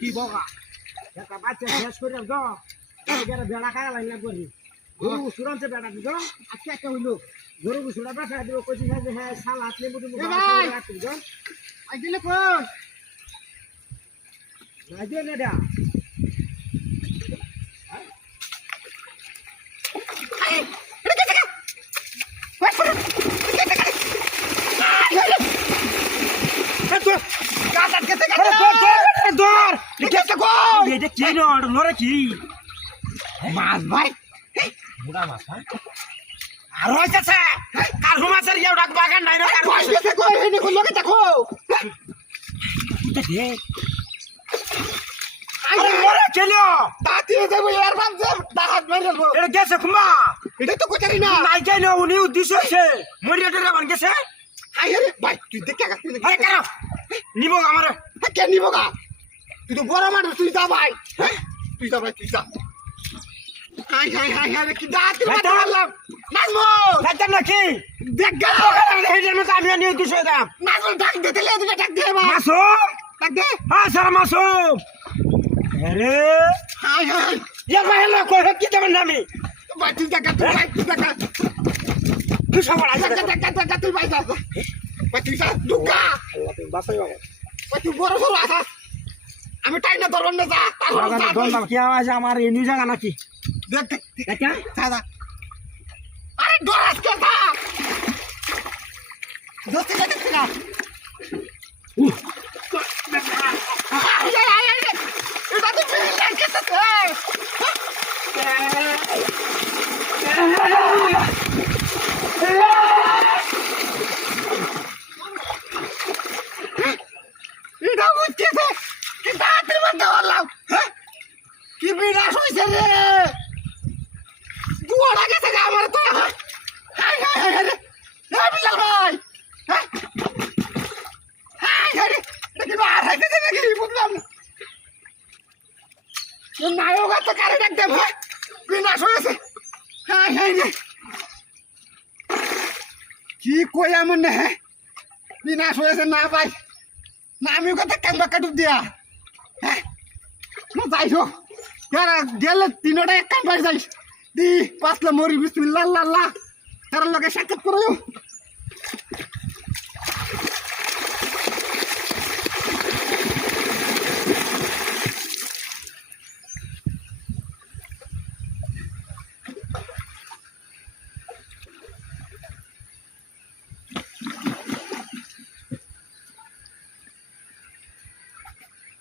কি বগা একটা বাচ্চা শেষ করে দাও এবারে বেড়া খায় লাইন করি গরু সুরানছে বেড়া দিও আজকে একটা হইলো গরু সুরা বাসা দিব কইছি যে হ্যাঁ শালা আপনি বুঝুন রাখি দাও আইলে কোন রাজে নেডা মাছ ভাই বুড়া মাছ ভাই আর হইতাছে কারু মাছের ইয়া ডাক বাগান নাই রে কইছে কই হেনে কোন লোকে দেখো দে আরে মরে চলো তাতি দেব ইয়ার বাপ যে দাহাত মেরে দেব এটা গেছে কুমা এটা তো কইতারি না নাই গেল উনি উদ্দেশ্য আছে মরিয়া ডরে বান গেছে হাই রে ভাই তুই দেখে গা তুই আরে কারা নিবো আমারে কে নিবো গা তুই তো বড় মানুষ তুই যা ভাই তুই যা ভাই তুই যা হাই হাই হাই হাই কি দাঁত মারতে পারলাম নাজমো দাঁত নাকি দেখ গেল হেডের মতো আমি নিয়ে দিছ এটা নাজমো ডাক দে তেলে দিকে ডাক দে বা মাসুম ডাক দে হ্যাঁ স্যার মাসুম আরে হাই হাই ইয়া ভাই না কই কি দেব না আমি ভাই তুই দেখা তুই দেখা তুই সবার আগে দেখা তুই ভাই যা ভাই তুই যা দুকা আল্লাহ তুই বাঁচাই বাবা ভাই তুই বড় বড় আসা আমি টাইম না ধরব না যা তারপর যা কি আওয়াজ আমার এই নিউ জায়গা নাকি দেখ দেখা দাদা আরে দরাস কে থা দোস্তি দেখতে না এটা তো ফিল্ড কে তো এটা বুঝতে কি তাড়াতাড়ি বন্ধ করলাম কি বিনাশ হয়েছে রে দুয়ারা গেছে আমার তো হাই হাই হাই রে বিলাল ভাই হাই হাই রে দেখি আর হাইতে নাকি বুঝলাম নায়ক তো কারে ডাকতে ভাই বিনাশ হয়েছে হাই হাই রে কি কই এমন না হ্যাঁ বিনাশ হয়েছে না ভাই না আমি কথা কান্দা কাটু দিয়া হ্যাঁ যাই হোক গেলে তিনটা এক কাম পাই যাইস দি পাঁচলা মরি বিসমিল্লাহ আল্লাহ তার লগে সাক্ষাৎ করো